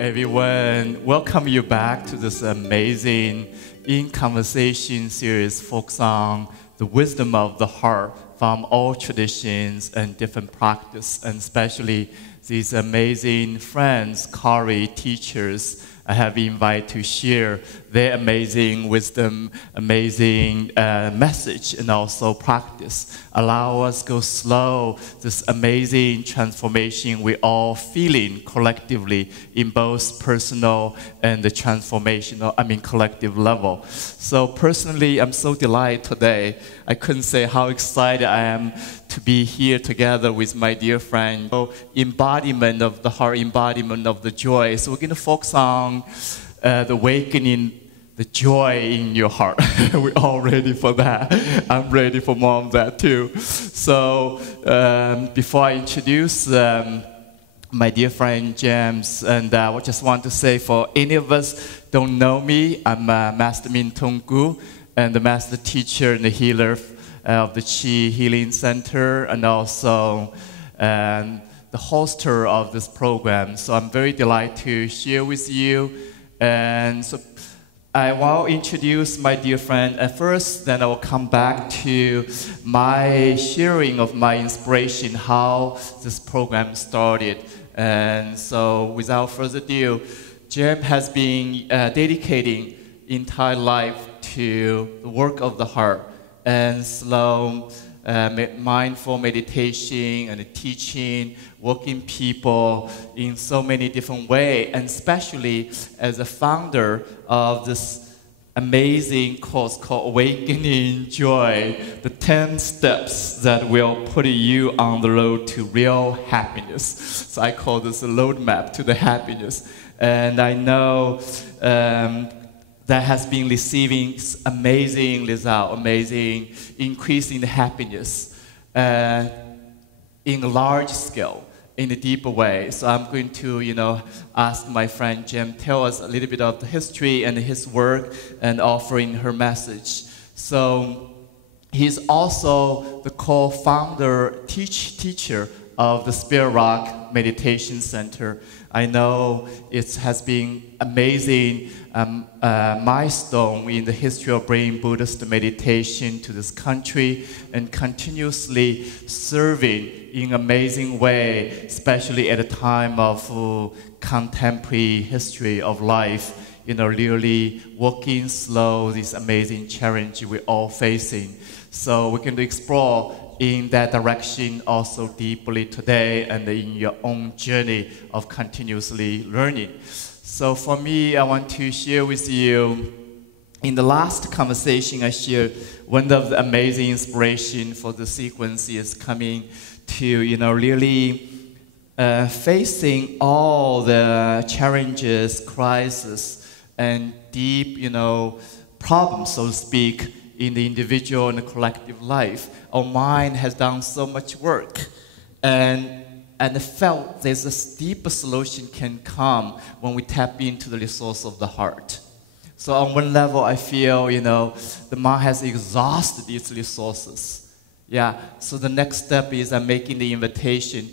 everyone. Welcome you back to this amazing In Conversation series focused on the wisdom of the heart from all traditions and different practice, and especially these amazing friends, colleagues, teachers I have invited to share their amazing wisdom, amazing message, and also practice. Allow us to go slow, this amazing transformation we're all feeling collectively in both personal and the transformational, collective level. So personally, I'm so delighted today. I couldn't say how excited I am to be here together with my dear friend. So, embodiment of the heart, embodiment of the joy. So we're going to focus on the awakening, the joy in your heart. We're all ready for that. I'm ready for more of that too. So before I introduce my dear friend James, and I just want to say for any of us don't know me, I'm Master Mingtong Gu, and the master teacher and the healer of the Qi Healing Center, and also the hoster of this program. So I'm very delighted to share with you. And so I will introduce my dear friend at first, then I will come back to my sharing of my inspiration, how this program started. And so without further ado, James has been dedicating entire life to the work of the heart and slow mindful meditation and teaching, working people in so many different ways, and especially as a founder of this amazing course called Awakening Joy, the 10 steps that will put you on the road to real happiness. So I call this a roadmap to the happiness. And I know that has been receiving amazing result, amazing increase in the happiness in a large scale, in a deeper way. So I'm going to, ask my friend Jim tell us a little bit of the history and his work and offering her message. So he's also the co-founder, teacher of the Spirit Rock Meditation Center. I know it has been amazing milestone in the history of bringing Buddhist meditation to this country and continuously serving in amazing way, especially at a time of contemporary history of life, really working slow, this amazing challenge we're all facing. So we're going to explore in that direction also deeply today and in your own journey of continuously learning. So for me, I want to share with you, in the last conversation I shared, one of the amazing inspiration for the sequence is coming to, really facing all the challenges, crises, and deep, problems, so to speak, in the individual and the collective life. Our mind has done so much work and felt there's a deeper solution can come when we tap into the resource of the heart. So on one level, I feel, the mind has exhausted its resources. Yeah, so the next step is I'm making the invitation,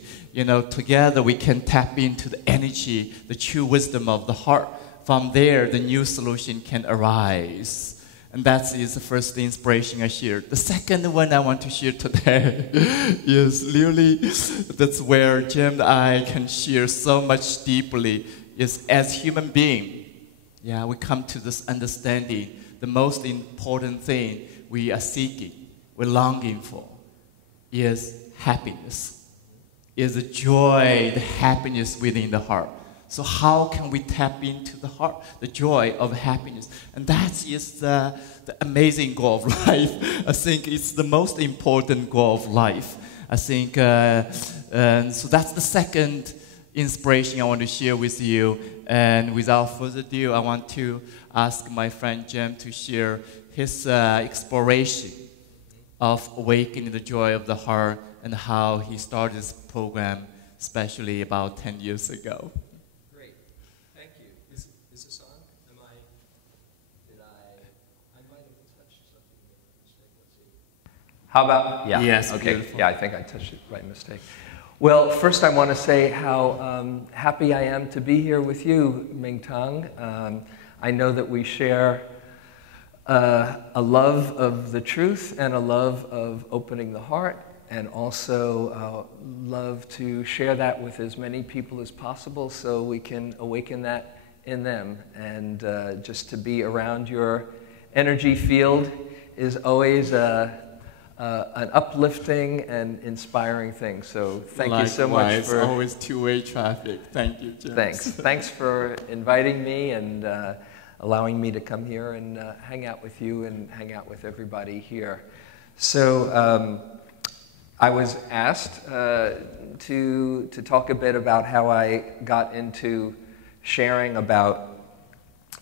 together we can tap into the energy, the true wisdom of the heart. From there, the new solution can arise. And that is the first inspiration I shared. The second one I want to share today is really, that's where Jim and I can share so much deeply, is as human being. Yeah, we come to this understanding. The most important thing we are seeking, we're longing for, is happiness, is the joy, the happiness within the heart. So how can we tap into the heart, the joy of happiness? And that is the amazing goal of life. I think it's the most important goal of life. I think, and so that's the second inspiration I want to share with you. And without further ado, I want to ask my friend Jim to share his exploration of awakening the joy of the heart and how he started this program, especially about 10 years ago. How about, yeah. Yes, okay. beautiful. Yeah, I think I touched it right mistake. Well, first I want to say how happy I am to be here with you, Mingtong. I know that we share a love of the truth and a love of opening the heart, and also love to share that with as many people as possible so we can awaken that in them. And just to be around your energy field is always an uplifting and inspiring thing. So thank you so much for... always two-way traffic. Thank you, James. Thanks. Thanks for inviting me and allowing me to come here and hang out with you and hang out with everybody here. So I was asked to talk a bit about how I got into sharing about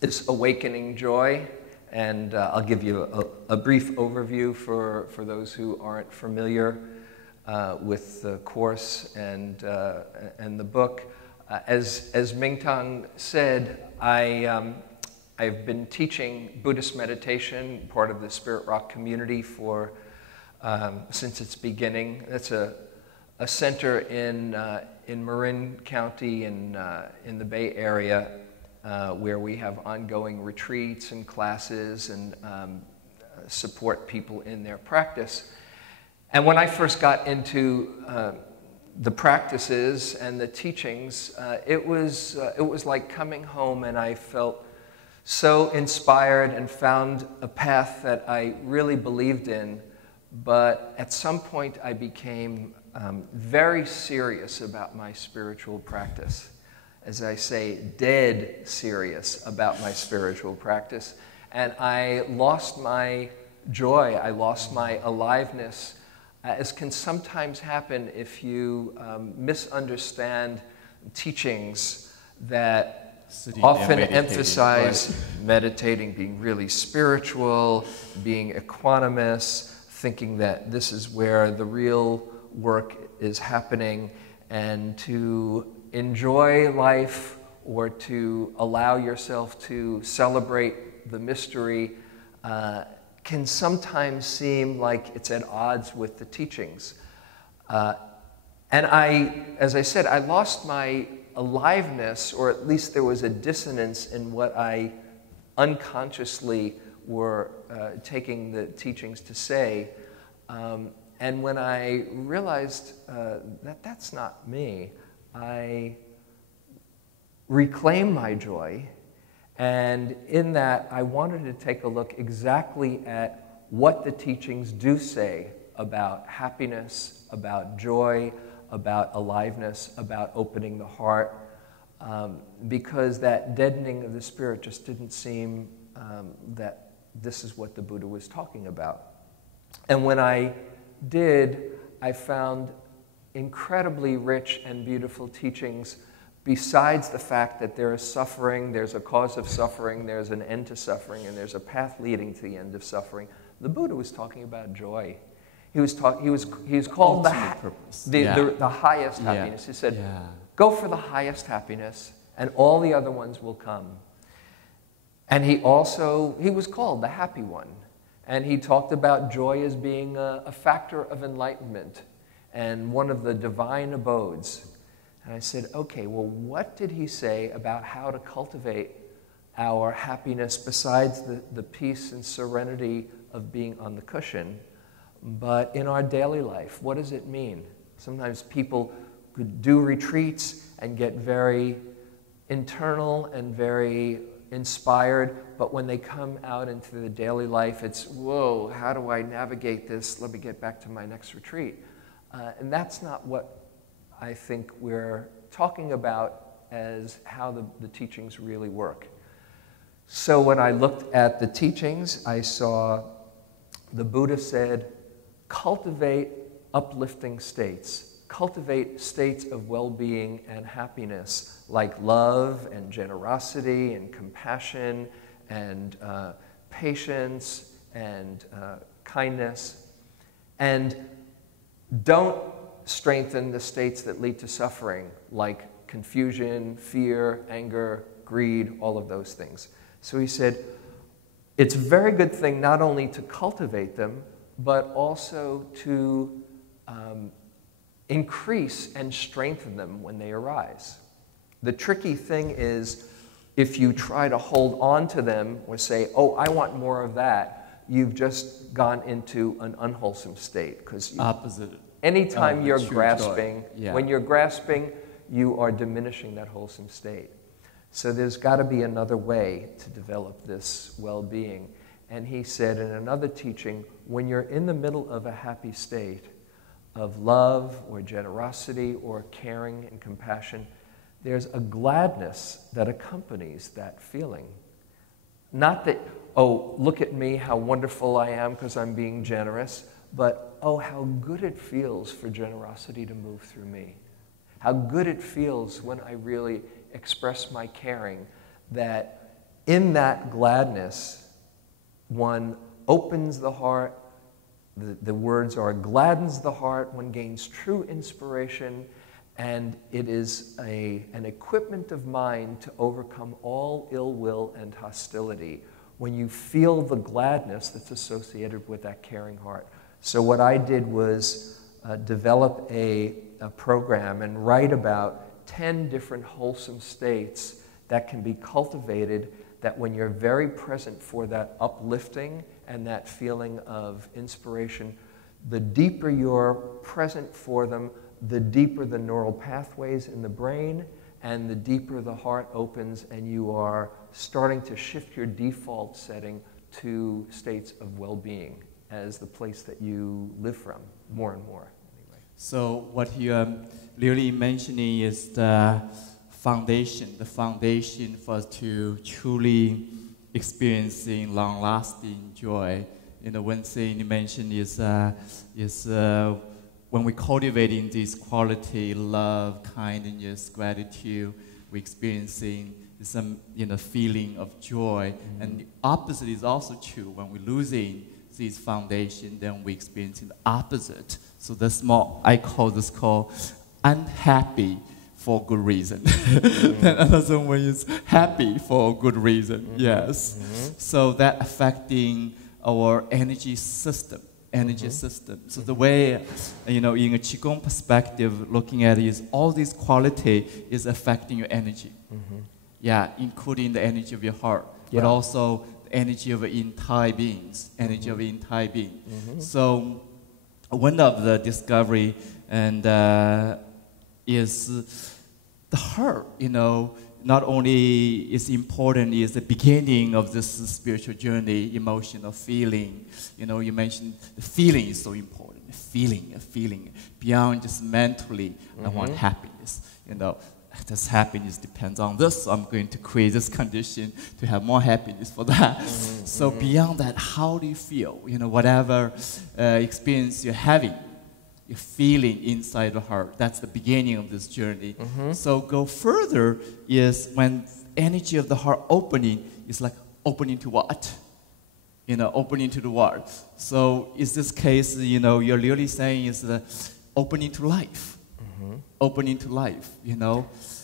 this awakening joy. And I'll give you a brief overview for those who aren't familiar with the course and the book. As Mingtong said, I've been teaching Buddhist meditation, part of the Spirit Rock community, since its beginning. That's a center in Marin County in the Bay Area, where we have ongoing retreats and classes and support people in their practice. And when I first got into the practices and the teachings, it was like coming home, and I felt so inspired and found a path that I really believed in. But at some point I became very serious about my spiritual practice. As I say, dead serious about my spiritual practice. And I lost my joy, I lost my aliveness, as can sometimes happen if you misunderstand teachings that often emphasize meditating, being really spiritual, being equanimous, thinking that this is where the real work is happening, and to enjoy life or to allow yourself to celebrate the mystery can sometimes seem like it's at odds with the teachings. And as I said, I lost my aliveness, or at least there was a dissonance in what I unconsciously were taking the teachings to say. And when I realized that that's not me, I reclaimed my joy, and in that I wanted to take a look exactly at what the teachings do say about happiness, about joy, about aliveness, about opening the heart, because that deadening of the spirit just didn't seem that this is what the Buddha was talking about. And when I did, I found incredibly rich and beautiful teachings, besides the fact that there is suffering, there's a cause of suffering, there's an end to suffering, and there's a path leading to the end of suffering. The Buddha was talking about joy. He was called the highest happiness. He said, go for the highest happiness, and all the other ones will come. And he was called the happy one. And he talked about joy as being a factor of enlightenment and one of the divine abodes. And I said, okay, well, what did he say about how to cultivate our happiness besides the peace and serenity of being on the cushion, but in our daily life? What does it mean? Sometimes people could do retreats and get very internal and very inspired, but when they come out into the daily life, it's, whoa, how do I navigate this? Let me get back to my next retreat. And that's not what I think we're talking about as how the teachings really work. So when I looked at the teachings, I saw the Buddha said, cultivate uplifting states. Cultivate states of well-being and happiness, like love and generosity and compassion and patience and kindness. And don't strengthen the states that lead to suffering, like confusion, fear, anger, greed, all of those things. So he said, it's a very good thing not only to cultivate them, but also to increase and strengthen them when they arise. The tricky thing is, if you try to hold on to them or say, oh, I want more of that, you've just gone into an unwholesome state. Because opposite. Anytime you're grasping, yeah. when you're grasping, you are diminishing that wholesome state. So there's got to be another way to develop this well-being. And he said in another teaching, when you're in the middle of a happy state of love or generosity or caring and compassion, there's a gladness that accompanies that feeling. Not that, oh, look at me, how wonderful I am because I'm being generous, but, oh, how good it feels for generosity to move through me. How good it feels when I really express my caring, that in that gladness, one opens the heart. The words are, gladdens the heart, one gains true inspiration, and it is an equipment of mind to overcome all ill will and hostility when you feel the gladness that's associated with that caring heart. So what I did was develop a program and write about 10 different wholesome states that can be cultivated, that when you're very present for that uplifting and that feeling of inspiration, the deeper you're present for them, the deeper the neural pathways in the brain, and the deeper the heart opens, and you are starting to shift your default setting to states of well-being as the place that you live from, more and more. Anyway. So what you're really mentioning is the foundation for us to truly experiencing long-lasting joy. You know, one thing you mentioned is when we're cultivating this quality, love, kindness, gratitude, we're experiencing some feeling of joy. Mm-hmm. And the opposite is also true. When we're losing this foundation, then we're experiencing the opposite. So that's more, I call this unhappy for good reason. Mm-hmm. Then another one is happy for good reason. Mm-hmm. Yes. Mm-hmm. So that affecting our energy system. So the way, in a Qigong perspective, looking at it is all this quality is affecting your energy. Mm-hmm. Yeah, including the energy of your heart, but also the energy of your entire beings, Mm-hmm. So one of the discovery is the heart, not only is important, is the beginning of this spiritual journey, emotional feeling. You mentioned the feeling is so important. Feeling beyond just mentally. Mm-hmm. I want happiness. This happiness depends on this. So I'm going to create this condition to have more happiness for that. Mm-hmm. So beyond that, how do you feel? Whatever experience you're having. You're feeling inside the heart. That's the beginning of this journey. Mm-hmm. So go further is when energy of the heart opening is like opening to what? Opening to the what? So is this case, you're really saying is the opening to life. Mm-hmm. Opening to life,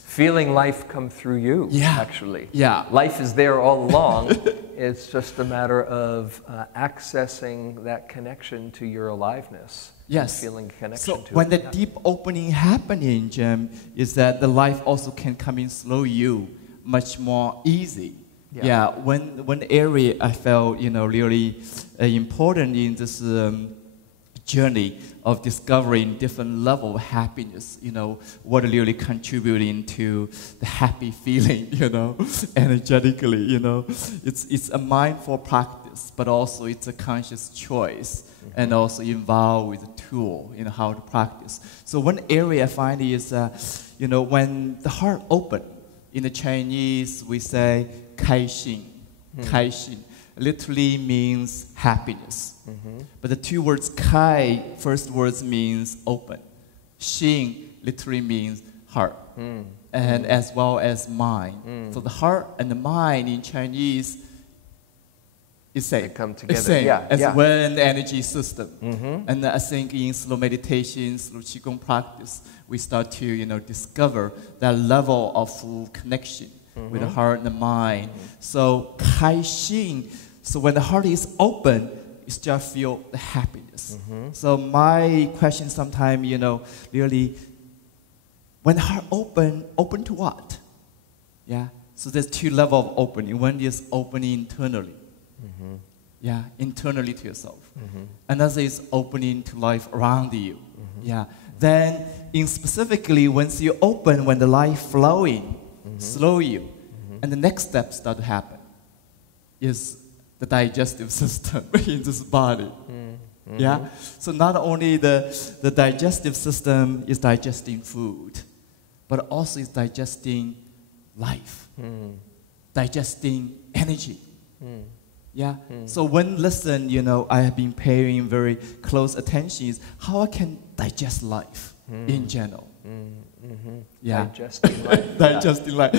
Feeling life come through you, actually. Yeah. Life is there all along. It's just a matter of accessing that connection to your aliveness. Yes. Feeling connection so to it. So when the deep opening happening, Jim, is that the life also can come in slow you much more easy. Yeah. One area I felt, really important in this journey of discovering different level of happiness, what really contributing to the happy feeling, energetically, It's a mindful practice, but also it's a conscious choice. Mm-hmm. And also involved with a tool, how to practice. So one area I find is, when the heart open, in the Chinese we say 开心, 开心, literally means happiness. Mm-hmm. But the two words 开, first words means open. 心 literally means heart. And as well as mind. So the heart and the mind in Chinese is same. They come together. As one energy system. Mm-hmm. And I think in slow meditation, slow Qigong practice, we start to discover that level of connection with the heart and the mind. Mm-hmm. So 开心, so when the heart is open, you start feel the happiness. happiness. So my question sometimes, really, when heart open to what? Yeah. So there's two levels of opening. One is opening internally. Yeah, internally to yourself. Another is opening to life around you. Yeah. Then, specifically, once you open, when the life flowing, slow you, and the next step start to happen is the digestive system in this body. Yeah. So not only the digestive system is digesting food, but also is digesting life, digesting energy. Yeah. So one lesson, I have been paying very close attention is how I can digest life in general. Yeah. Digesting life. Digesting life.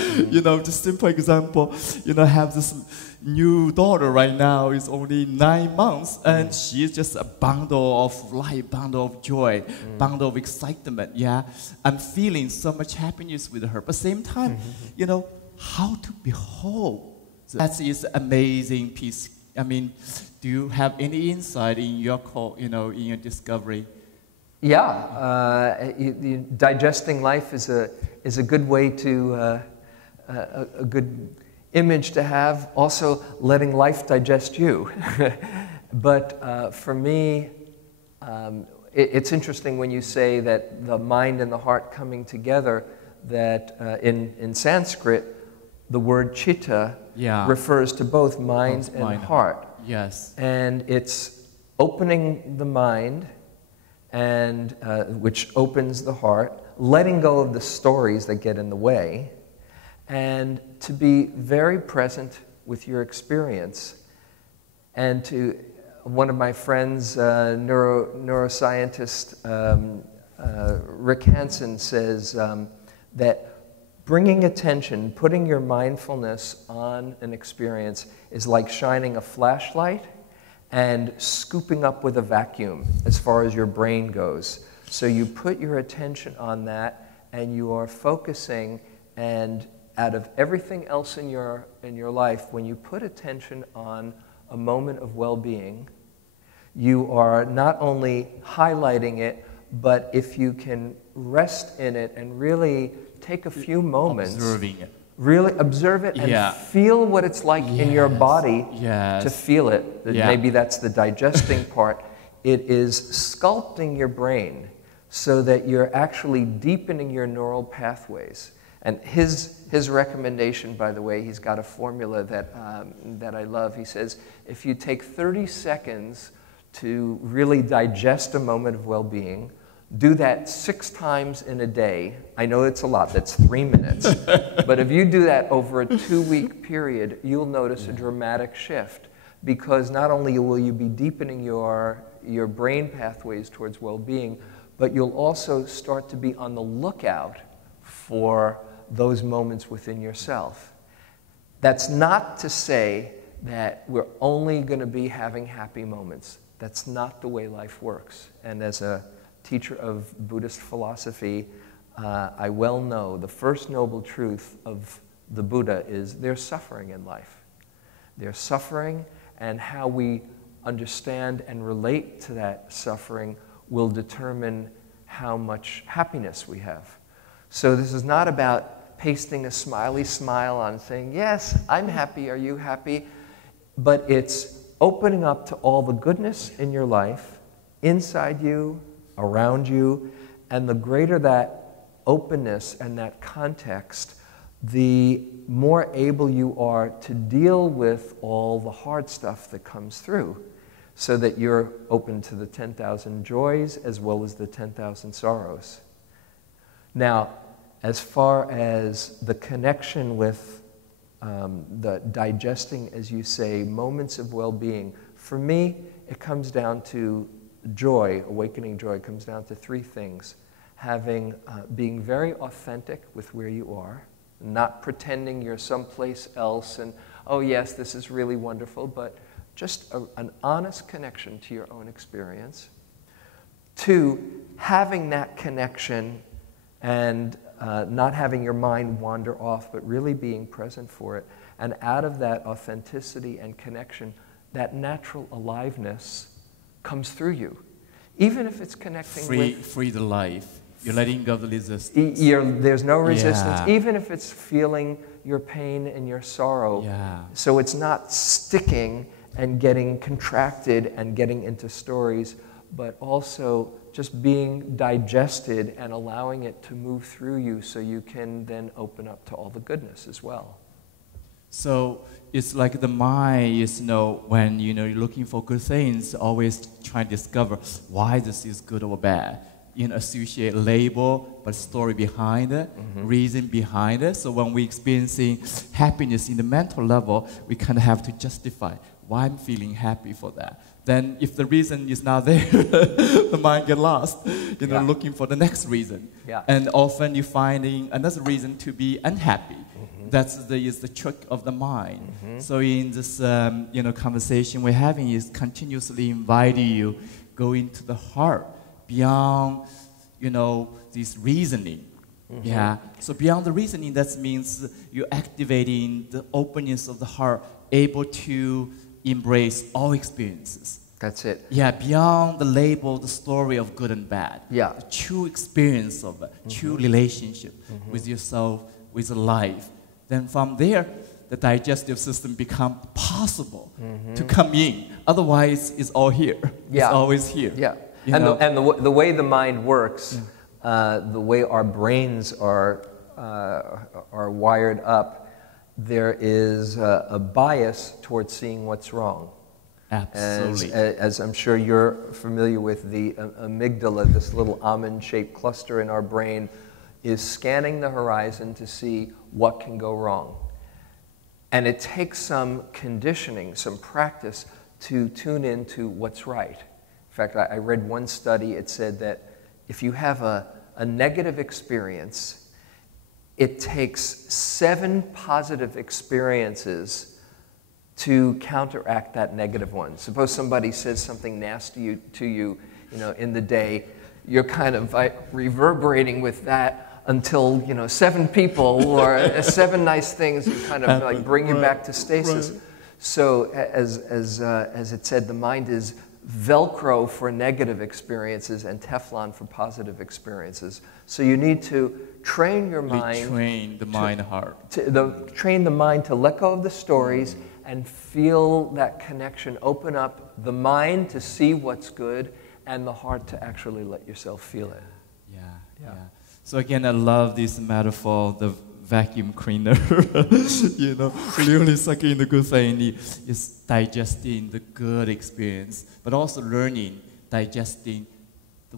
Just simple example, I have this new daughter right now, is only 9 months, and she is just a bundle of life, bundle of joy, bundle of excitement. Yeah. I'm feeling so much happiness with her. But at the same time, how to be whole. That is amazing piece. I mean, do you have any insight in your in your discovery? Yeah, digesting life is a good way to a good image to have. Also, letting life digest you. But for me, it's interesting when you say that the mind and the heart coming together. That in Sanskrit, the word chitta refers to both mind and heart. Yes. And it's opening the mind, and which opens the heart, letting go of the stories that get in the way, and to be very present with your experience. And to one of my friends, neuroscientist Rick Hansen, says that bringing attention, putting your mindfulness on an experience is like shining a flashlight and scooping up with a vacuum as far as your brain goes. So you put your attention on that and you are focusing, and out of everything else in your life, when you put attention on a moment of well-being, you are not only highlighting it, but if you can rest in it and really take a few moments, observing it. Really observe it and feel what it's like in your body to feel it. Maybe that's the digesting part. It is sculpting your brain so that you're actually deepening your neural pathways. And his recommendation, by the way, he's got a formula that I love. He says, if you take 30 seconds to really digest a moment of well-being, do that 6 times in a day. I know it's a lot, that's 3 minutes. But if you do that over a 2-week period, you'll notice a dramatic shift, because not only will you be deepening your brain pathways towards well-being, but you'll also start to be on the lookout for those moments within yourself. That's not to say that we're only going to be having happy moments. That's not the way life works. And as a teacher of Buddhist philosophy, I well know the first noble truth of the Buddha is there's suffering in life. There's suffering, and how we understand and relate to that suffering will determine how much happiness we have. So this is not about pasting a smiley smile on saying, yes, I'm happy, are you happy? But it's opening up to all the goodness in your life, inside you, around you, and the greater that openness and that context, the more able you are to deal with all the hard stuff that comes through, so that you're open to the 10,000 joys as well as the 10,000 sorrows. Now, as far as the connection with the digesting, as you say, moments of well-being, for me, it comes down to joy. Awakening joy comes down to 3 things. Being very authentic with where you are, not pretending you're someplace else and, oh yes, this is really wonderful, but just an honest connection to your own experience. 2, having that connection and not having your mind wander off, but really being present for it. And out of that authenticity and connection, that natural aliveness comes through you. even if it's connecting with... Free the life. You're letting go of the resistance. There's no resistance, Yeah. even if it's feeling your pain and your sorrow. Yeah. So it's not sticking and getting contracted and getting into stories, but also just being digested and allowing it to move through you so you can then open up to all the goodness as well. So it's like the mind is, when you're looking for good things, always trying to discover why this is good or bad. Associate label, but story behind it, reason behind it. So when we're experiencing happiness in the mental level, we kind of have to justify why I'm feeling happy for that. Then if the reason is not there, the mind gets lost, looking for the next reason. Yeah. And often you're finding another reason to be unhappy. That's the trick of the mind. So in this conversation we're having is continuously inviting you go into the heart beyond this reasoning. Yeah. So beyond the reasoning, that means you're activating the openness of the heart, able to embrace all experiences. That's it. Yeah, beyond the label, the story of good and bad. Yeah. The true experience of it, true relationship with yourself, with life. Then from there, the digestive system becomes possible to come in. Otherwise, it's all here. Yeah. It's always here. Yeah. And the way the mind works, the way our brains are wired up, there is a bias towards seeing what's wrong. Absolutely. As I'm sure you're familiar with, the amygdala, this little almond-shaped cluster in our brain, is scanning the horizon to see what can go wrong. And it takes some conditioning, some practice to tune into what's right. In fact, I read one study, it said that if you have a negative experience, it takes 7 positive experiences to counteract that negative one. Suppose somebody says something nasty to you, in the day, you're kind of reverberating with that until 7 people or 7 nice things you kind of like bring you back to stasis. Right. So as it said, the mind is Velcro for negative experiences and Teflon for positive experiences. So you need to train your mind. Train the mind heart. Train the mind to let go of the stories and feel that connection. Open up the mind to see what's good and the heart to actually let yourself feel it. Yeah. So again, I love this metaphor, the vacuum cleaner. Really sucking the good thing is digesting the good experience, but also learning, digesting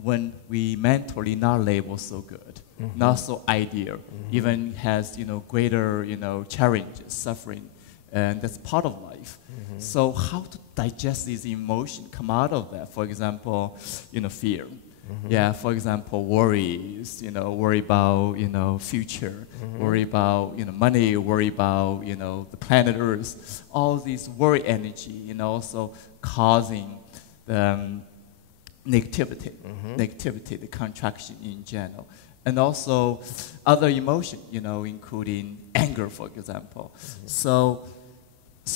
when we mentally not labeled so good, not so ideal, even has greater challenges, suffering, and that's part of life. So how to digest these emotions, come out of that? For example, fear. Yeah, for example, worries, worry about, future, worry about, money, worry about, the planet Earth. All these worry energy, also causing negativity, the contraction in general. And also other emotion, including anger, for example. So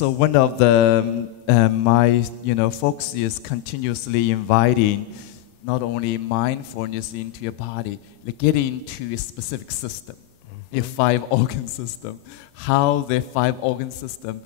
one of the, my, focus is continuously inviting not only mindfulness into your body, like get into a specific system, your 5-organ system, how the 5-organ system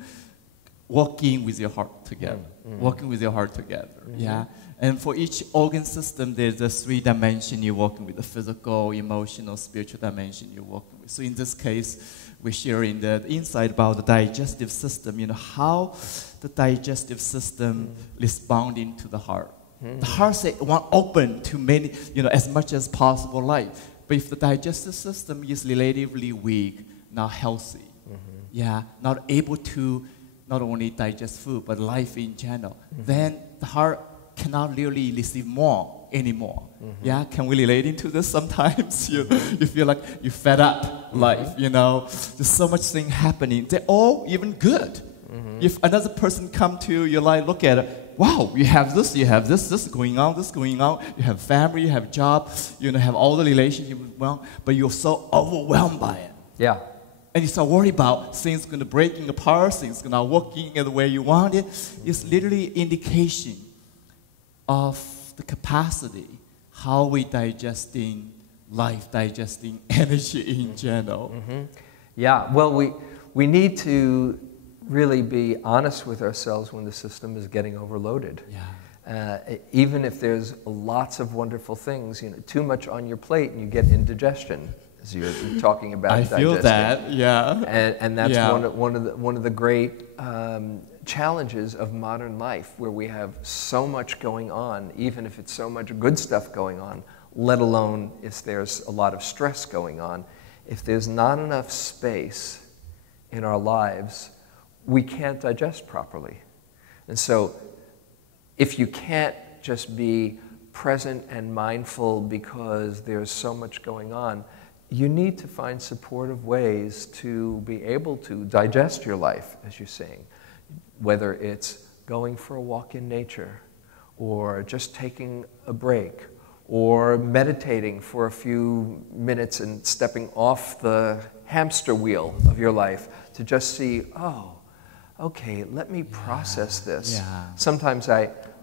working with your heart together, working with your heart together, yeah? And for each organ system, there's a 3 dimension you're working with, the physical, emotional, spiritual dimension you're working with. So in this case, we're sharing the insight about the digestive system, how the digestive system responding to the heart. The heart say want open to many, as much as possible life. But if the digestive system is relatively weak, not healthy, not able to not only digest food, but life in general, then the heart cannot really receive more anymore. Yeah, can we relate into this sometimes? You feel like you're fed up life, there's so much thing happening. They're all even good. If another person come to your life, look at it, wow, you have this going on, you have family, you have job, have all the relationships, but you're so overwhelmed by it. Yeah. And you start worried about things going to breaking apart, things not working the way you want it. It's literally indication of the capacity, how we digesting life, digesting energy in general. Mm-hmm. Yeah, well, we need to really be honest with ourselves when the system is getting overloaded. Even if there's lots of wonderful things, too much on your plate and you get indigestion, as you're talking about. I feel that, and that's one of the great challenges of modern life, where we have so much going on, even if it's so much good stuff going on, let alone if there's a lot of stress going on. If there's not enough space in our lives, we can't digest properly. And so if you can't just be present and mindful because there's so much going on, you need to find supportive ways to be able to digest your life, as you're saying, whether it's going for a walk in nature, or just taking a break, or meditating for a few minutes and stepping off the hamster wheel of your life to just see, oh, okay, let me process this. Sometimes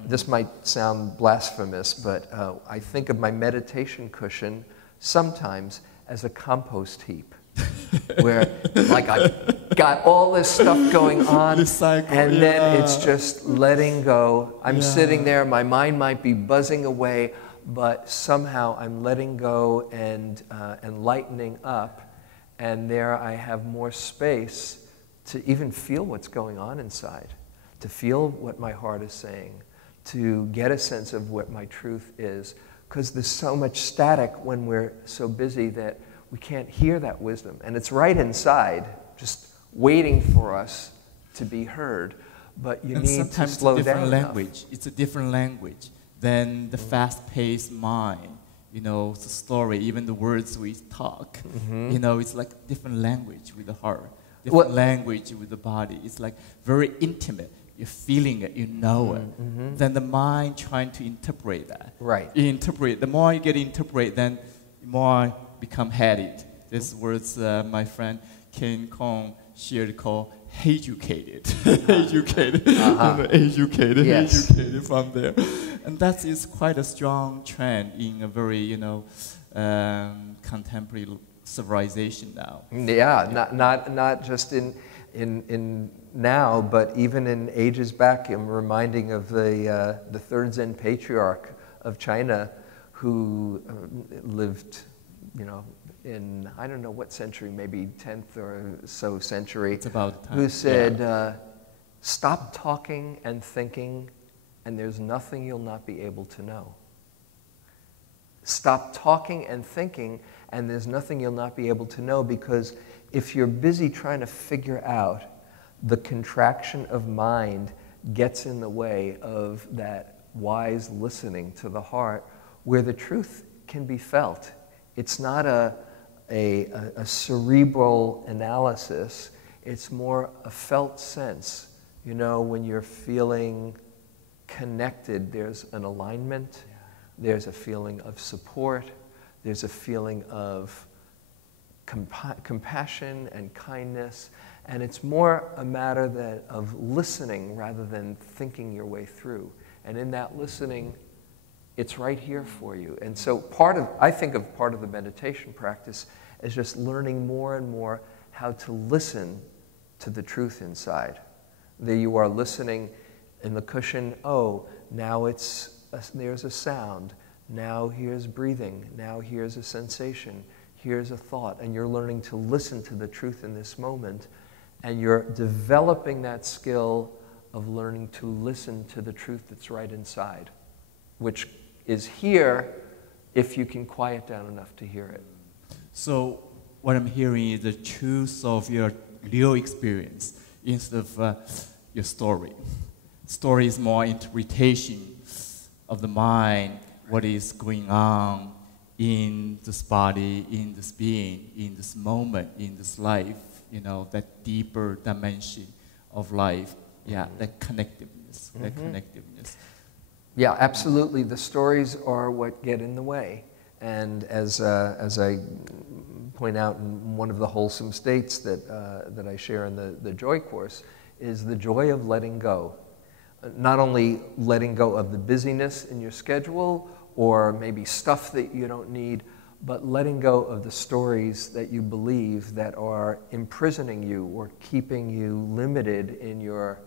this might sound blasphemous, but I think of my meditation cushion sometimes as a compost heap, where like I've got all this stuff going on, and then it's just letting go. I'm sitting there, my mind might be buzzing away, but somehow I'm letting go and lightening up, and there I have more space to even feel what's going on inside, to feel what my heart is saying, to get a sense of what my truth is, because there's so much static when we're so busy that we can't hear that wisdom. And it's right inside, just waiting for us to be heard, but you need to slow down enough. It's a different language than the fast-paced mind, the story, even the words we talk. It's like different language with the heart. Different language with the body. It's like very intimate. You're feeling it, you know it. Then the mind trying to interpret that. Right. You interpret. The more you get interpret, then the more you become headed. This words my friend Ken Kong shared called educated. Educated. Educated from there. And that is quite a strong trend in a very, contemporary civilization now. Yeah, not just in now, but even in ages back. I'm reminding of the third Zen patriarch of China, who lived, in I don't know what century, maybe 10th or so century. It's about time. Who said, "Stop talking and thinking, and there's nothing you'll not be able to know." Stop talking and thinking, and there's nothing you'll not be able to know, because if you're busy trying to figure out, the contraction of mind gets in the way of that wise listening to the heart, where the truth can be felt. It's not a cerebral analysis, it's more a felt sense. When you're feeling connected, there's an alignment, there's a feeling of support, there's a feeling of compassion and kindness, and it's more a matter of listening rather than thinking your way through. And in that listening, it's right here for you. And so I think of part of the meditation practice as just learning more and more how to listen to the truth inside. There you are listening in the cushion, now there's a sound, now here's breathing, now here's a sensation, here's a thought, and you're learning to listen to the truth in this moment, and you're developing that skill of learning to listen to the truth that's right inside, which is here if you can quiet down enough to hear it. So what I'm hearing is the truth of your real experience instead of your story. Story is more interpretation of the mind, what is going on in this body, in this being, in this moment, in this life, that deeper dimension of life. Yeah, that connectiveness, Yeah, absolutely. The stories are what get in the way. And as I point out in one of the wholesome states that I share in the Joy Course, is the joy of letting go, not only letting go of the busyness in your schedule or maybe stuff that you don't need, but letting go of the stories that you believe that are imprisoning you or keeping you limited in your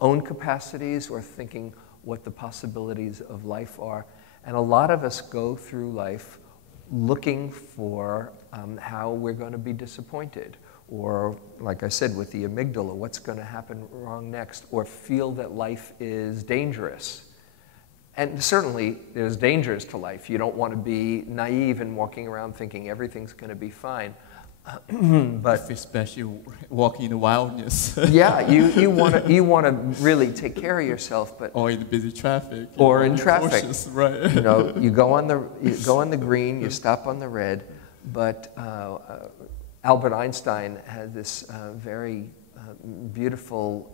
own capacities or thinking what the possibilities of life are. And a lot of us go through life looking for how we're going to be disappointed, or, like I said, with the amygdala, what's going to happen wrong next, or feel that life is dangerous. And certainly, there's dangers to life. You don't want to be naive and walking around thinking everything's going to be fine. But especially walking in the wildness. yeah, you want to really take care of yourself, but or in busy traffic. Or in traffic, cautious, right? You know, you go on the green, you stop on the red. But Albert Einstein had this very beautiful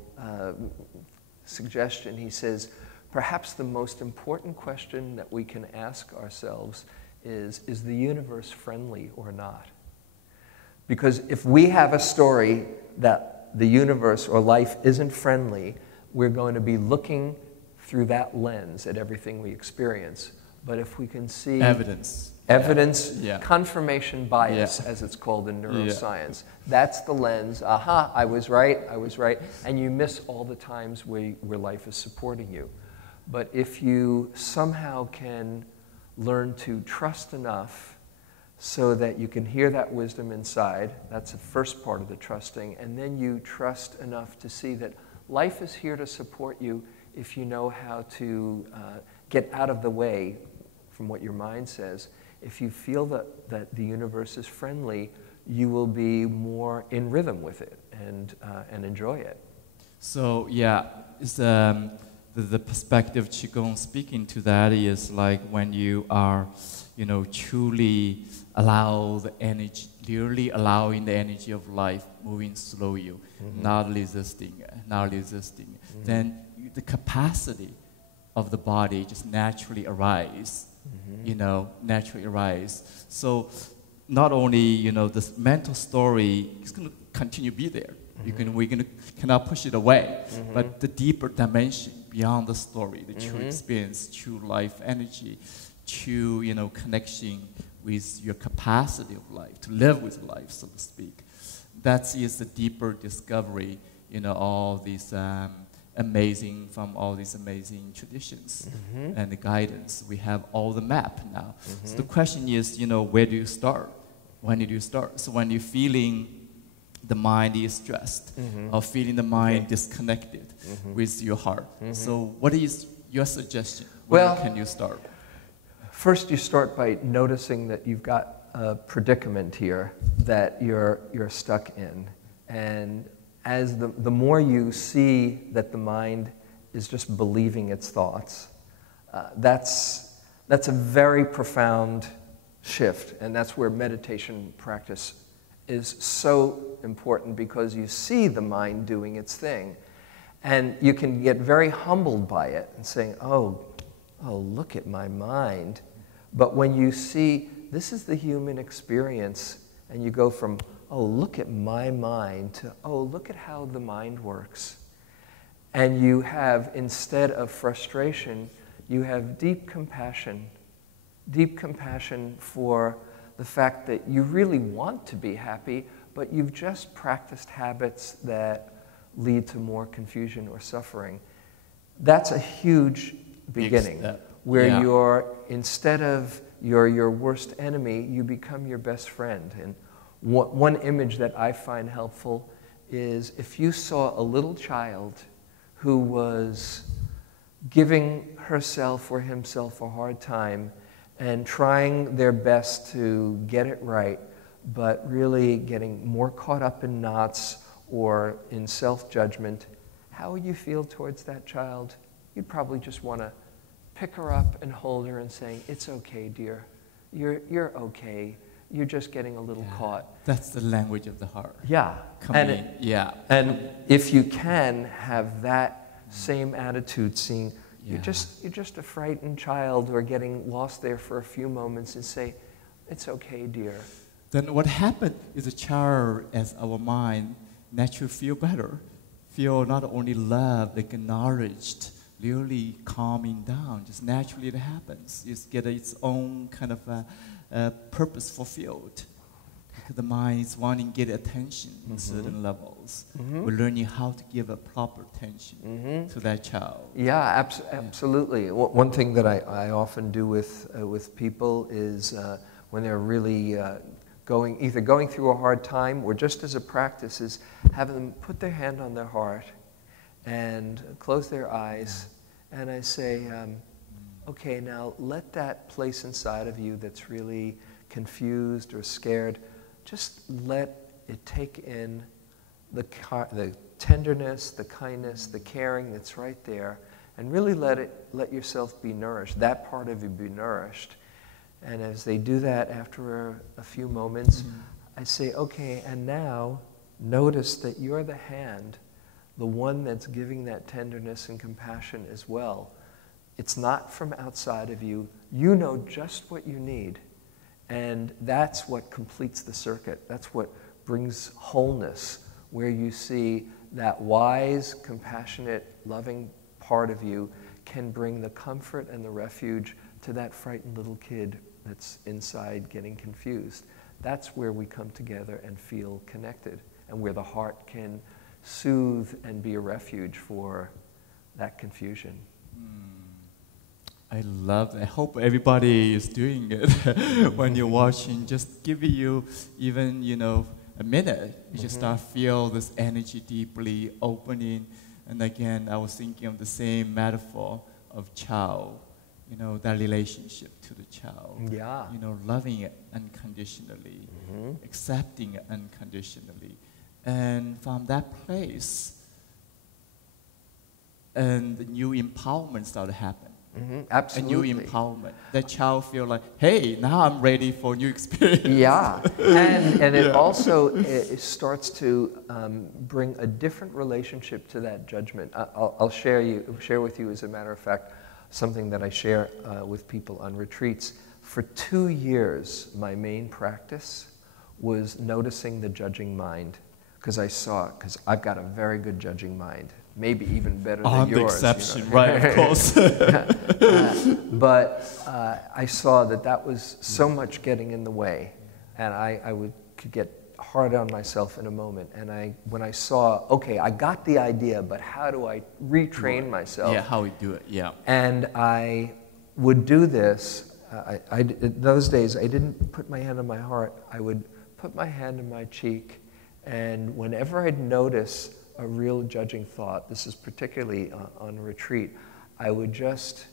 suggestion. He says, perhaps the most important question that we can ask ourselves is the universe friendly or not? Because if we have a story that the universe or life isn't friendly, we're going to be looking through that lens at everything we experience. But if we can see evidence, yeah. Confirmation bias, as it's called in neuroscience, that's the lens. Aha, I was right, and you miss all the times where life is supporting you. But if you somehow can learn to trust enough so that you can hear that wisdom inside, that's the first part of the trusting, and then you trust enough to see that life is here to support you if you know how to get out of the way from what your mind says. If you feel that the universe is friendly, you will be more in rhythm with it and enjoy it. So yeah, it's, the perspective Qigong speaking to that is like when you are, truly allow the energy, really allowing the energy of life moving through you, not resisting, then the capacity of the body just naturally arise, naturally arise. So not only, this mental story is going to continue to be there. We cannot push it away, but the deeper dimension beyond the story, the true experience, true life energy, true, connection with your capacity of life, to live with life, so to speak. That is the deeper discovery, all these from all these amazing traditions and the guidance. We have all the map now. So the question is, where do you start? When did you start? So when you're feeling the mind is stressed or feeling the mind disconnected with your heart. So what is your suggestion? Where can you start? First, you start by noticing that you've got a predicament here that you're stuck in. And as the more you see that the mind is just believing its thoughts, that's a very profound shift. And that's where meditation practice is so important, because you see the mind doing its thing. And you can get very humbled by it and saying, oh, look at my mind. But when you see this is the human experience, and you go from, oh, look at my mind, to, oh, look at how the mind works. And you have, instead of frustration, you have deep compassion for the fact that you really want to be happy, but you've just practiced habits that lead to more confusion or suffering. That's a huge beginning, where you're, instead of your worst enemy, you become your best friend. And one image that I find helpful is if you saw a little child who was giving herself or himself a hard time and trying their best to get it right, but really getting more caught up in knots or in self-judgment, how would you feel towards that child? You'd probably just want to pick her up and hold her and say, it's okay, dear. You're okay. You're just getting a little caught. That's the language of the heart. Yeah. And if you can have that same attitude, seeing you're just a frightened child or getting lost there for a few moments, and say, it's okay, dear. Then what happened is a child, as our mind naturally feel better, feel not only loved, acknowledged, really calming down. Just naturally it happens. It's get its own kind of purpose fulfilled. Because the mind is wanting to get attention in certain levels. We're learning how to give a proper attention to that child. Yeah, absolutely. One thing that I often do with people is when they're really either going through a hard time or just as a practice is having them put their hand on their heart and close their eyes, and I say, okay, now let that place inside of you that's really confused or scared, just let it take in the tenderness, the kindness, the caring that's right there, and really let yourself be nourished, that part of you be nourished. And as they do that after a few moments, I say, okay, and now notice that you're the hand, the one that's giving that tenderness and compassion as well. It's not from outside of you. You know just what you need. And that's what completes the circuit. That's what brings wholeness, where you see that wise, compassionate, loving part of you can bring the comfort and the refuge to that frightened little kid that's inside getting confused. That's where we come together and feel connected, and where the heart can soothe and be a refuge for that confusion. I love it. I hope everybody is doing it when you're watching. Just give you even, a minute. You just start feel this energy deeply opening. And again, I was thinking of the same metaphor of child, that relationship to the child. Yeah. Loving it unconditionally, accepting it unconditionally. And from that place, and the new empowerment started happening. Absolutely. A new empowerment. The child feel like, hey, now I'm ready for a new experience. Yeah, and it also it starts to bring a different relationship to that judgment. I'll share with you, as a matter of fact, something that I share with people on retreats. For 2 years, my main practice was noticing the judging mind, because I've got a very good judging mind. Maybe even better than yours. I'm the exception, right, of course. But I saw that was so much getting in the way, and I could get hard on myself in a moment. And when I saw, okay, I got the idea, but how do I retrain myself? Yeah, how we do it, yeah. And I would do this. In those days, I didn't put my hand on my heart. I would put my hand on my cheek, and whenever I'd notice a real judging thought, this is particularly on retreat, I would just,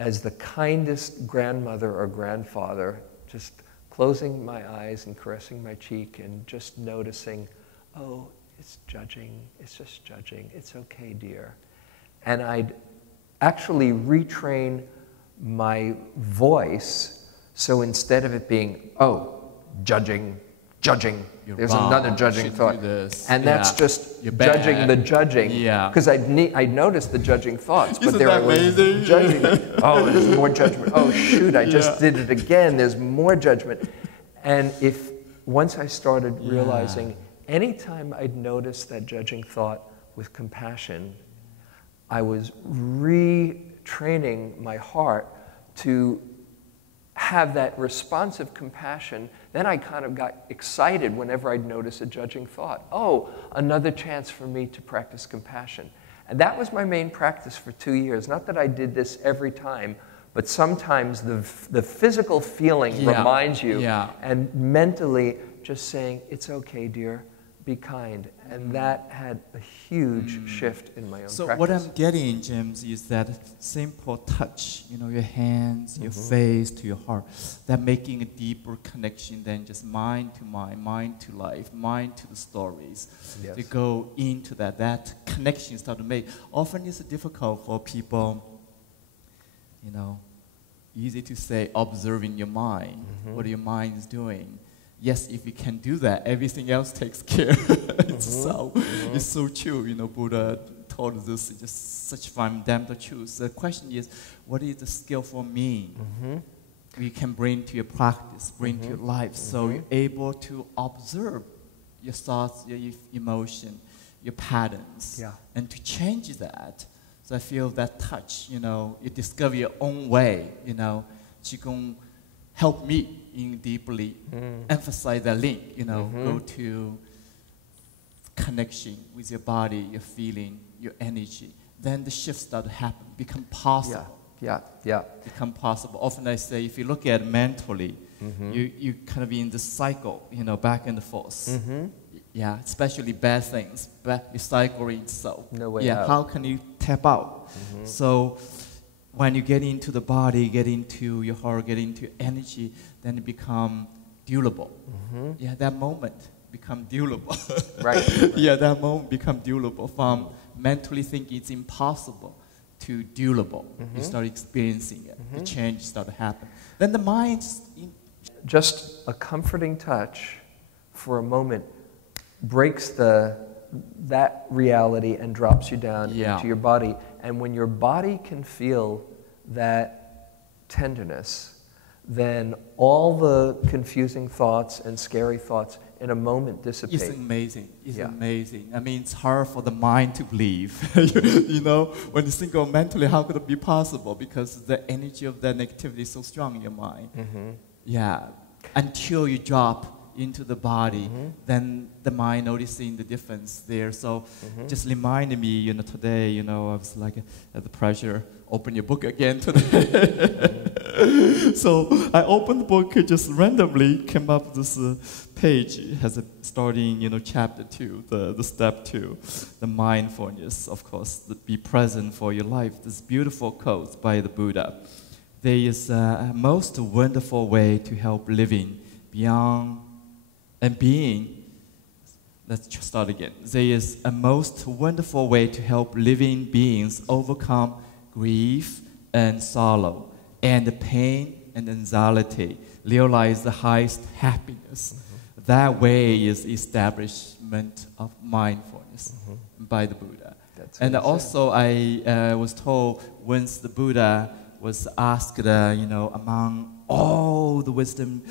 as the kindest grandmother or grandfather, just closing my eyes and caressing my cheek and just noticing, oh, it's judging, it's just judging, it's okay, dear. And I'd actually retrain my voice, so instead of it being, oh, judging, there's another judging thought. And that's just judging the judging. Yeah. Because I noticed the judging thoughts, but Isn't there that I was amazing? judging them. Oh, there's more judgment. Oh, shoot, I just did it again. There's more judgment. And once I started realizing, anytime I'd noticed that judging thought with compassion, I was retraining my heart to have that responsive compassion. Then I kind of got excited whenever I'd notice a judging thought. Oh, another chance for me to practice compassion. And that was my main practice for 2 years. Not that I did this every time, but sometimes the physical feeling reminds you, and mentally just saying, it's okay, dear, be kind. And that had a huge shift in my own practice. So what I'm getting, James, is that simple touch, your hands, your face to your heart, that making a deeper connection than just mind to mind, mind to life, mind to the stories. Yes. To go into that connection start to make. Often it's difficult for people, easy to say, observing your mind, what your mind is doing. Yes, if you can do that, everything else takes care. It's so true. Buddha told us this, it's just such fundamental truth. The question is, what is the skillful mean you can bring to your practice, bring to your life, so you're able to observe your thoughts, your emotion, your patterns, and to change that. So I feel that touch, you discover your own way, Qigong help me in deeply emphasize that link, go to connection with your body, your feeling, your energy. Then the shift start to happen, become possible. Yeah. Become possible. Often I say, if you look at it mentally, you kind of in the cycle, back and forth. Yeah, especially bad things, but you cycle itself. No way out. How can you tap out? So when you get into the body, get into your heart, get into energy, then it become durable. Yeah, that moment become durable. Right. Yeah, that moment become durable. From mentally thinking it's impossible to durable. You start experiencing it. The change start to happen. Then the mind... Just a comforting touch for a moment breaks that reality and drops you down into your body. And when your body can feel that tenderness, then all the confusing thoughts and scary thoughts in a moment dissipate. It's amazing. It's amazing. I mean, it's hard for the mind to believe. When you think of mentally, how could it be possible? Because the energy of that negativity is so strong in your mind. Yeah. Until you drop into the body, then the mind noticing the difference there. So just reminded me, today, I was like at the pressure, open your book again today. So I opened the book, just randomly came up this page. It has a starting, chapter 2, the step 2, the mindfulness, of course, be present for your life. This beautiful quote by the Buddha. There is a most wonderful way to help living beyond and being. Let's start again. There is a most wonderful way to help living beings overcome grief and sorrow and pain and anxiety, realize the highest happiness. That way is establishment of mindfulness by the Buddha. And also I was told once the Buddha was asked, among all the wisdom,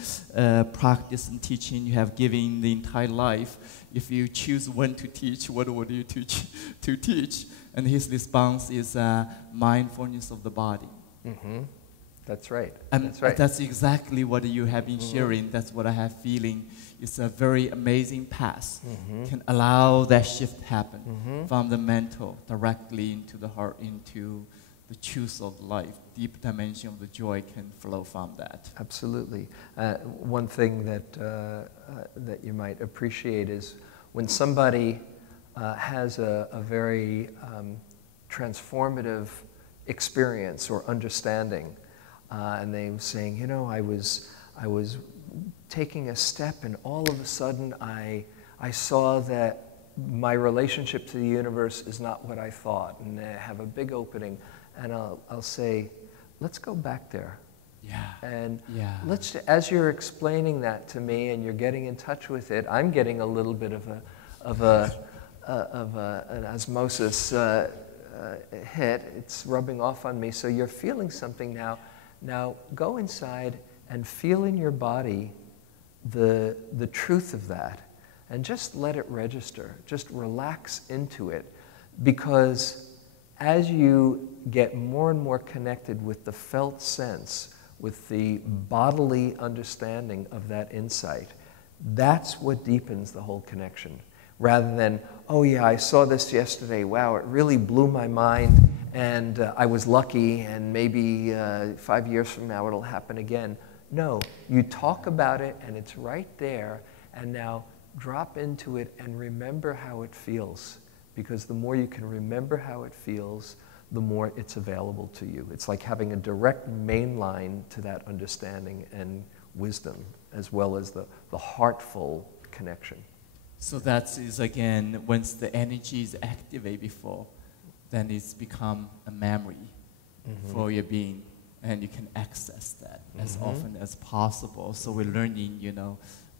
practice and teaching you have given the entire life, if you choose one to teach, what would you teach? And his response is mindfulness of the body. That's right. And that's exactly what you have been sharing. That's what I have feeling. It's a very amazing path. Can allow that shift happen from the mental directly into the heart, into the truth of life. Deep dimension of the joy can flow from that. Absolutely. One thing that you might appreciate is when somebody has a very transformative experience or understanding, and they're saying, I was taking a step, and all of a sudden I saw that my relationship to the universe is not what I thought, and I have a big opening. And I'll say, let's go back there. And let's, as you're explaining that to me and you're getting in touch with it, I'm getting a little bit of an osmosis hit. It's rubbing off on me. So you're feeling something now. Now go inside and feel in your body the truth of that, and just let it register. Just relax into it, because as you get more and more connected with the felt sense, with the bodily understanding of that insight, that's what deepens the whole connection. Rather than, oh yeah, I saw this yesterday, wow, it really blew my mind, and I was lucky, and maybe 5 years from now it'll happen again. No, you talk about it, and it's right there, and now drop into it and remember how it feels. Because the more you can remember how it feels, the more it's available to you. It's like having a direct main line to that understanding and wisdom, as well as the heartful connection. So that is, again, once the energy is activated before, then it's become a memory for your being, and you can access that as often as possible. So we're learning,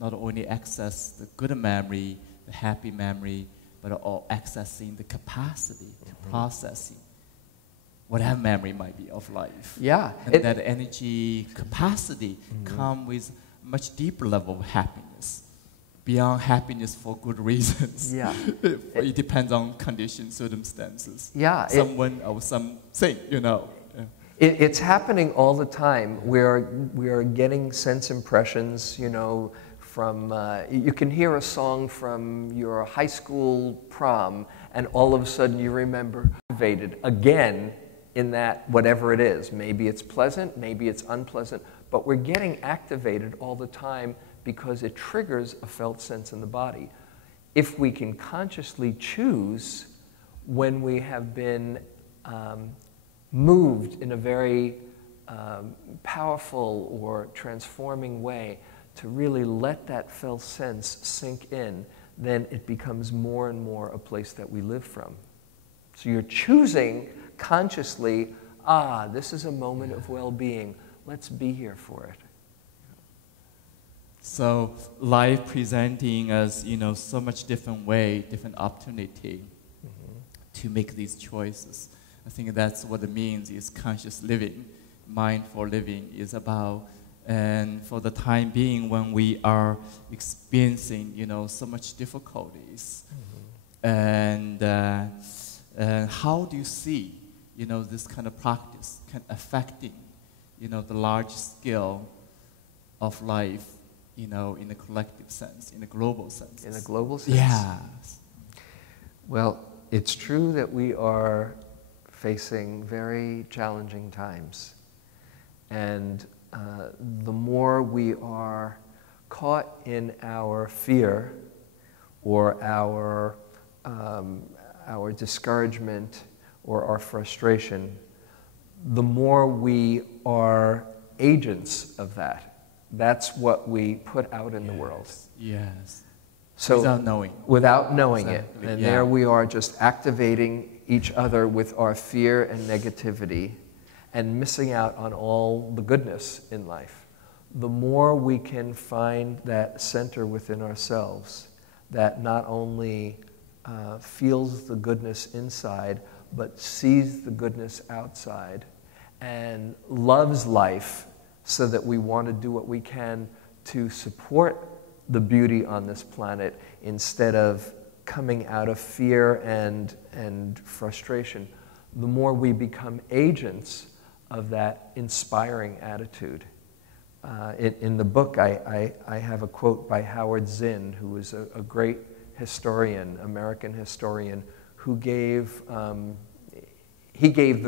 not only access the good memory, the happy memory, but all accessing the capacity to processing whatever memory might be of life. Yeah. And that energy capacity come with much deeper level of happiness. beyond happiness for good reasons. Yeah. It depends on conditions, circumstances. Yeah. Someone or something, you know. It's happening all the time. We are getting sense impressions, you know, from, you can hear a song from your high school prom, and all of a sudden you remember activated again in that whatever it is. Maybe it's pleasant, maybe it's unpleasant, but we're getting activated all the time because it triggers a felt sense in the body. If we can consciously choose when we have been moved in a very powerful or transforming way to really let that felt sense sink in, then it becomes more and more a place that we live from. So you're choosing consciously, this is a moment of well-being. Let's be here for it. So life presenting us, you know, so much different way, different opportunity to make these choices. I think that's what it means is conscious living, mindful living is about. And for the time being, when we are experiencing, you know, so much difficulties, and how do you see, you know, this kind of practice can affecting, you know, the large scale of life, you know, in a collective sense, in a global sense? In a global sense? Yes. Well, it's true that we are facing very challenging times. And the more we are caught in our fear or our discouragement or our frustration, the more we are agents of that. That's what we put out in the world. Yes. So, without knowing. Without knowing Exactly. it. And there we are just activating each other with our fear and negativity and missing out on all the goodness in life. The more we can find that center within ourselves that not only feels the goodness inside, but sees the goodness outside and loves life so that we want to do what we can to support the beauty on this planet instead of coming out of fear and frustration, the more we become agents of that inspiring attitude. In the book, I have a quote by Howard Zinn, who was a great historian, American historian, who gave the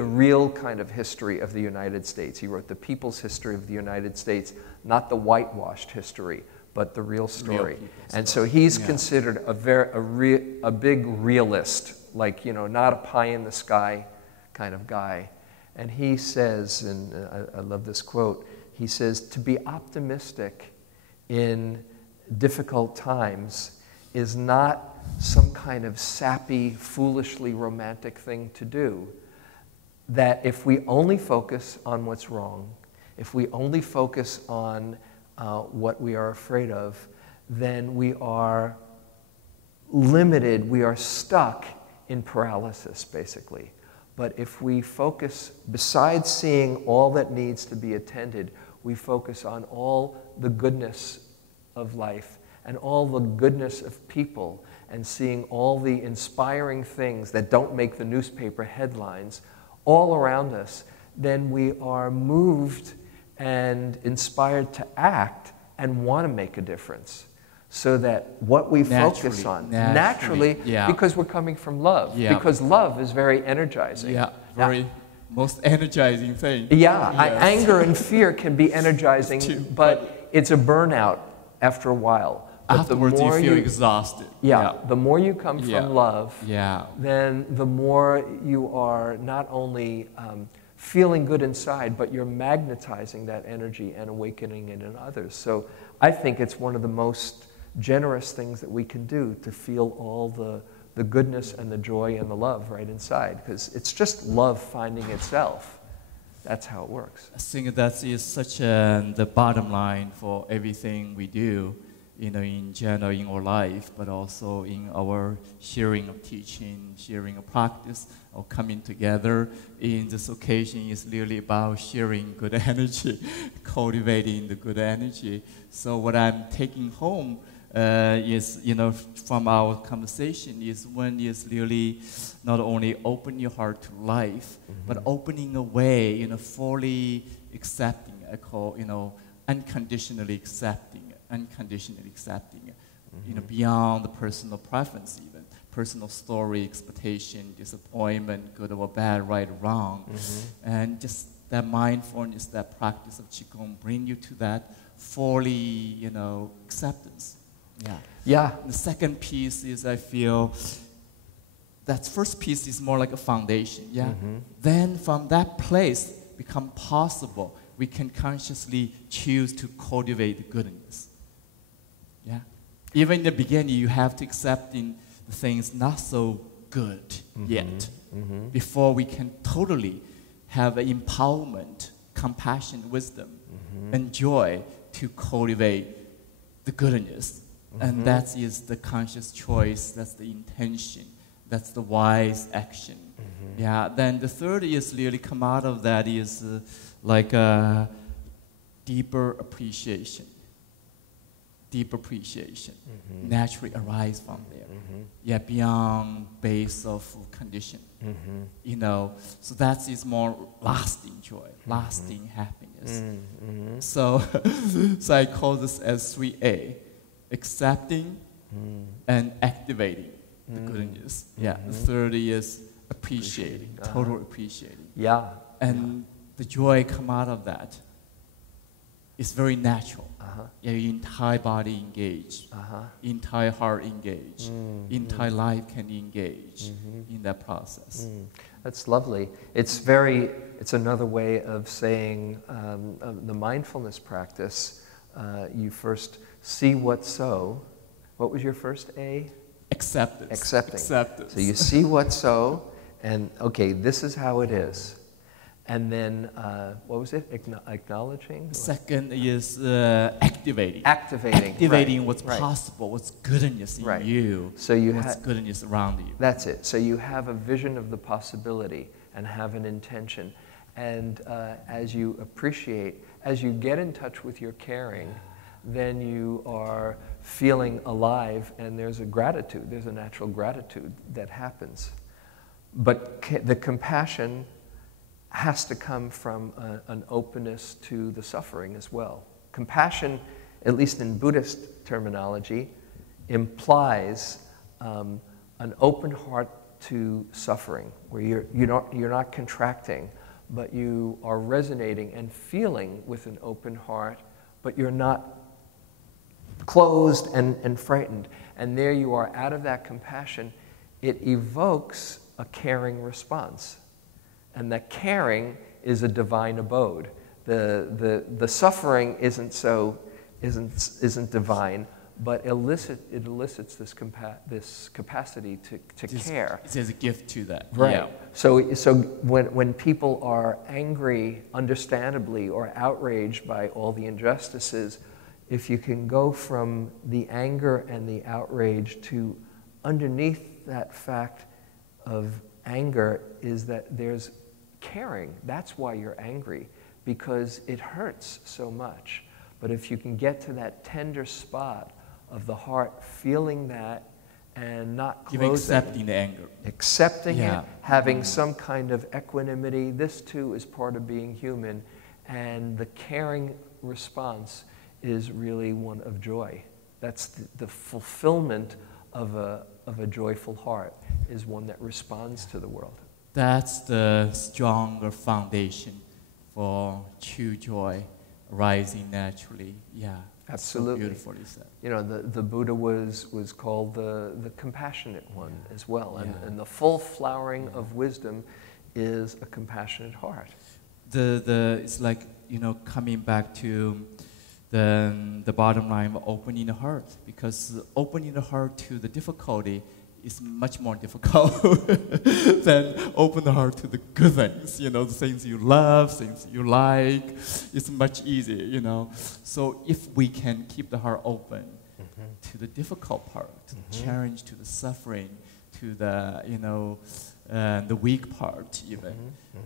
real kind of history of the United States. He wrote the people's history of the United States, not the whitewashed history, but the real story. And so he's considered a big realist, like, you know, not a pie in the sky kind of guy. And he says, and I love this quote, he says, to be optimistic in difficult times is not some kind of sappy, foolishly romantic thing to do. That if we only focus on what's wrong, if we only focus on what we are afraid of, then we are limited, we are stuck in paralysis, basically. But if we focus, besides seeing all that needs to be attended, we focus on all the goodness of life and all the goodness of people and seeing all the inspiring things that don't make the newspaper headlines all around us, then we are moved and inspired to act and want to make a difference. So that what we focus on, naturally because we're coming from love, because love is very energizing. Yeah, most energizing thing. Yeah, anger and fear can be energizing, but it's a burnout after a while. But afterwards you feel exhausted. The more you come from love, then the more you are not only feeling good inside, but you're magnetizing that energy and awakening it in others. So I think it's one of the most generous things that we can do to feel all the goodness and the joy and the love right inside, because it's just love finding itself. That's how it works. I think that is such the bottom line for everything we do, you know, in general in our life, but also in our sharing of teaching, sharing of practice, or coming together. In this occasion is really about sharing good energy, cultivating the good energy. So what I'm taking home is, from our conversation, is when is really not only open your heart to life, but opening a way, fully accepting, I call, unconditionally accepting, beyond the personal preference even, personal story, expectation, disappointment, good or bad, right or wrong. And just that mindfulness, that practice of Qigong bring you to that fully, acceptance. Yeah. The second piece is, I feel, that first piece is more like a foundation. Then from that place become possible, we can consciously choose to cultivate the goodness. Even in the beginning, you have to accept in the things not so good yet, before we can totally have an empowerment, compassion, wisdom, and joy to cultivate the goodness. And that is the conscious choice, that's the intention, that's the wise action. Then the third is really come out of that is like a deeper appreciation. Naturally arise from there. Beyond base of condition. So that is more lasting joy, lasting happiness. So I call this as 3A, accepting and activating the goodness. The third is appreciating, total appreciating. And the joy come out of that. It's very natural. Your entire body engaged, entire heart engaged, entire life can engage in that process. That's lovely. It's another way of saying the mindfulness practice. You first see what's so. What was your first A? Acceptance. Accepting. So you see what's so, and okay, this is how it is. And then, what was it? Acknowledging? Second is activating. Activating what's possible, what's goodness in you, so what's goodness around you. That's it. So you have a vision of the possibility and have an intention. And as you appreciate, as you get in touch with your caring, then you are feeling alive, and there's a natural gratitude that happens. But the compassion has to come from an openness to the suffering as well. Compassion, at least in Buddhist terminology, implies an open heart to suffering, where you're not contracting, but you are resonating and feeling with an open heart, but you're not closed and frightened. And there you are, out of that compassion, it evokes a caring response. And that caring is a divine abode. The suffering isn't divine, but it elicits this capacity to care. There's a gift to that. Right. So when people are angry, understandably, or outraged by all the injustices, if you can go from the anger and the outrage to underneath that fact of anger is that there's caring. That's why you're angry, because it hurts so much. But if you can get to that tender spot of the heart, feeling that and not closing. Accepting the anger. Accepting it, having some kind of equanimity. This too is part of being human. And the caring response is really one of joy. That's the fulfillment of a joyful heart, is one that responds to the world. That's the stronger foundation for true joy rising naturally. Absolutely. So beautifully said. You know, the Buddha was called the compassionate one as well. And the full flowering of wisdom is a compassionate heart. It's like, coming back to the bottom line of opening the heart, because opening the heart to the difficulty is much more difficult than open the heart to the good things, the things you love, things you like. It's much easier, So if we can keep the heart open to the difficult part, to the challenge, to the suffering, to the, the weak part even,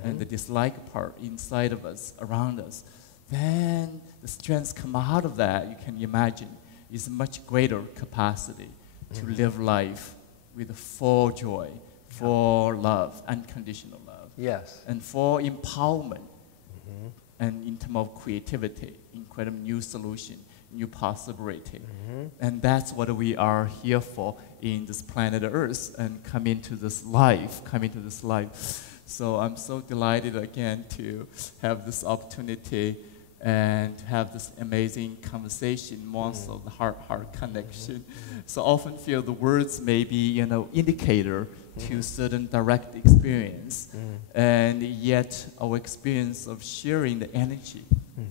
and the dislike part inside of us, around us, then the strengths come out of that. You can imagine is much greater capacity to live life with full joy, for love, unconditional love. Yes. And for empowerment, and in terms of creativity, incredible new solution, new possibility. And that's what we are here for in this planet Earth, and come into this life. So I'm so delighted again to have this opportunity and to have this amazing conversation, more so the heart-heart connection. So often feel the words may be, indicator to certain direct experience, and yet our experience of sharing the energy,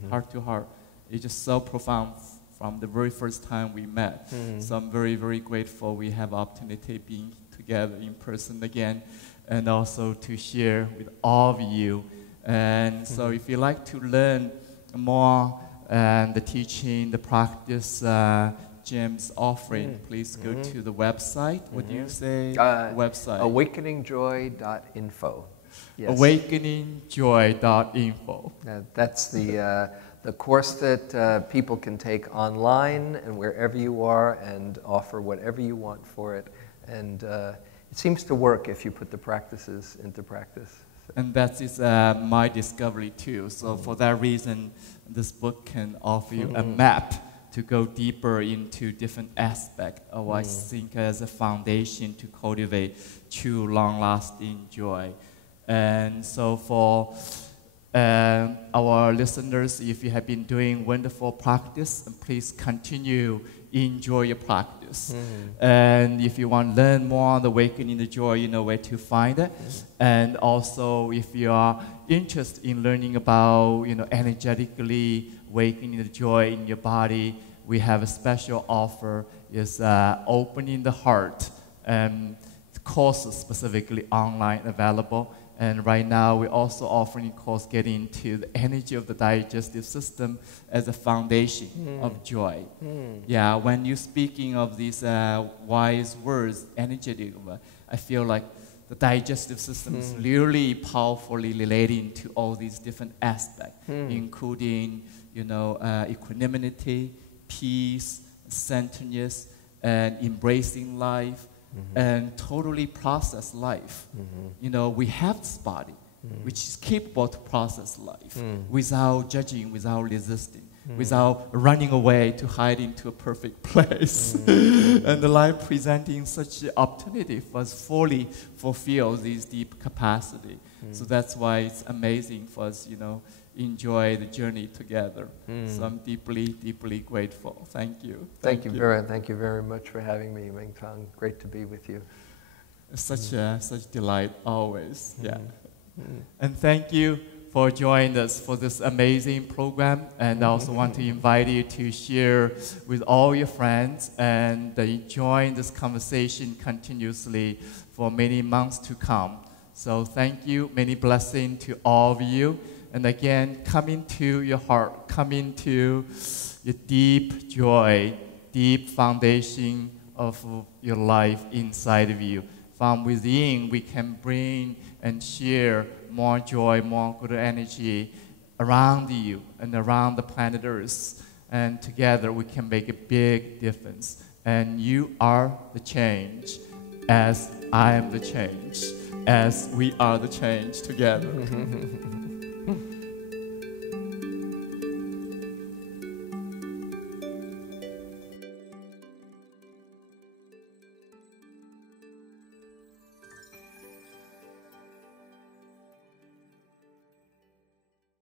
heart to heart, is just so profound from the very first time we met. So I'm very, very grateful we have opportunity being together in person again, and also to share with all of you. And so if you like to learn more and the teaching, the practice James offering, please go to the website. What do you say? Website. Awakeningjoy.info. Yes. Awakeningjoy.info. That's the course that people can take online and wherever you are, and offer whatever you want for it. And it seems to work if you put the practices into practice. And that is my discovery too. So for that reason, this book can offer you a map to go deeper into different aspects of I think as a foundation to cultivate true long-lasting joy. And so for our listeners, if you have been doing wonderful practice, please continue enjoy your practice. And if you want to learn more on the awakening the joy, you know where to find it. And also, if you are interested in learning about, energetically awakening the joy in your body, we have a special offer. Is opening the heart, courses specifically online available. And right now, we're also offering a course getting into the energy of the digestive system as a foundation of joy. Yeah, when you're speaking of these wise words, energetic, I feel like the digestive system is really powerfully relating to all these different aspects, including, equanimity, peace, centeredness, and embracing life. And totally process life. We have this body, which is capable to process life without judging, without resisting, without running away to hide into a perfect place. And the life presenting such an opportunity for us fully fulfill these deep capacity. So that's why it's amazing for us, enjoy the journey together. So I'm deeply, deeply grateful. Thank you. Thank you very much for having me, Mingtong. Great to be with you. Such delight always. Yeah. And thank you for joining us for this amazing program. And I also want to invite you to share with all your friends and join this conversation continuously for many months to come. So thank you. Many blessings to all of you. And again, come into your heart, come into your deep joy, deep foundation of your life inside of you. From within, we can bring and share more joy, more good energy around you and around the planet Earth. And together, we can make a big difference. And you are the change, as I am the change, as we are the change together.